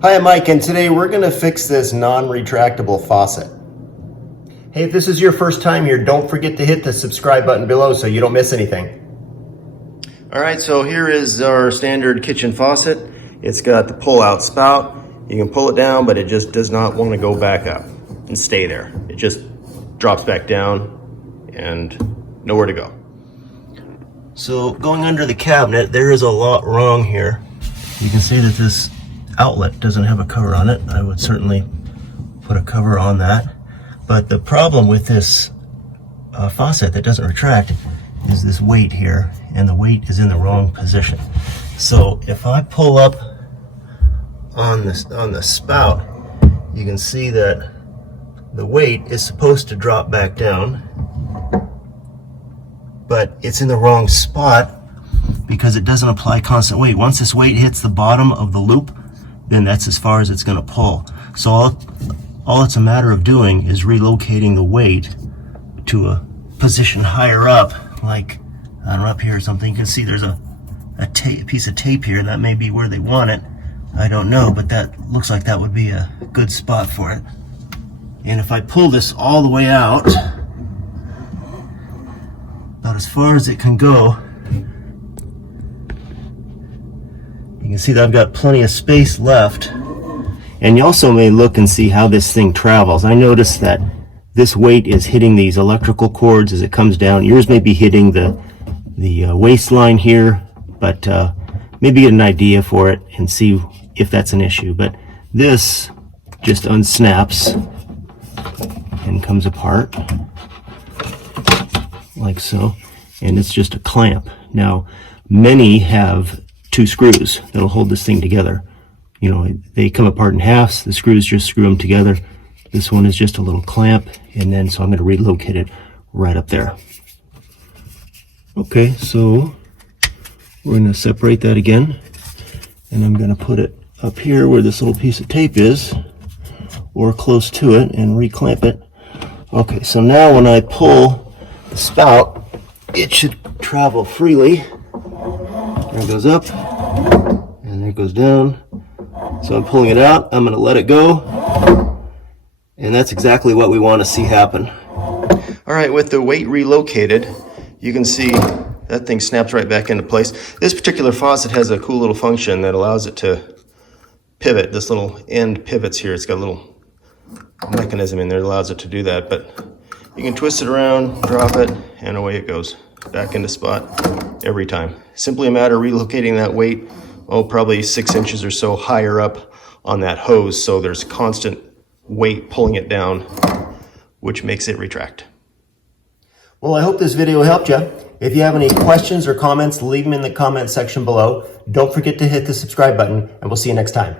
Hi, I'm Mike, and today we're going to fix this non-retractable faucet. Hey, if this is your first time here, don't forget to hit the subscribe button below so you don't miss anything. All right, so here is our standard kitchen faucet. It's got the pull-out spout. You can pull it down, but it just does not want to go back up and stay there. It just drops back down and nowhere to go. So going under the cabinet, there is a lot wrong here. You can see that this outlet doesn't have a cover on it. I would certainly put a cover on that. But the problem with this faucet that doesn't retract is this weight here, and the weight is in the wrong position. So if I pull up on the spout, you can see that the weight is supposed to drop back down, but it's in the wrong spot because it doesn't apply constant weight. Once this weight hits the bottom of the loop, then that's as far as it's going to pull. So all it's a matter of doing is relocating the weight to a position higher up, like I don't know, up here or something. You can see there's a piece of tape here. That may be where they want it. I don't know, but that looks like that would be a good spot for it. And if I pull this all the way out, about as far as it can go, you can see that I've got plenty of space left. And you also may look and see how this thing travels. I noticed that this weight is hitting these electrical cords as it comes down. Yours may be hitting the waistline here, but maybe get an idea for it and see if that's an issue. But this just unsnaps and comes apart like so, and it's just a clamp. Now, many have two screws that'll hold this thing together. You know, they come apart in halves. The screws just screw them together. This one is just a little clamp, and then so I'm going to relocate it right up there. Okay, so we're going to separate that again, and I'm going to put it up here where this little piece of tape is, or close to it, and reclamp it. Okay, so now when I pull the spout, it should travel freely. There it goes up, and there it goes down. So I'm pulling it out, I'm going to let it go, and that's exactly what we want to see happen. All right, with the weight relocated, you can see that thing snaps right back into place. This particular faucet has a cool little function that allows it to pivot. This little end pivots here. It's got a little mechanism in there that allows it to do that, but you can twist it around, drop it, and away it goes. Back into spot every time. Simply a matter of relocating that weight, probably 6 inches or so higher up on that hose, so there's constant weight pulling it down, which makes it retract. Well, I hope this video helped you. If you have any questions or comments, leave them in the comment section below. Don't forget to hit the subscribe button, and we'll see you next time.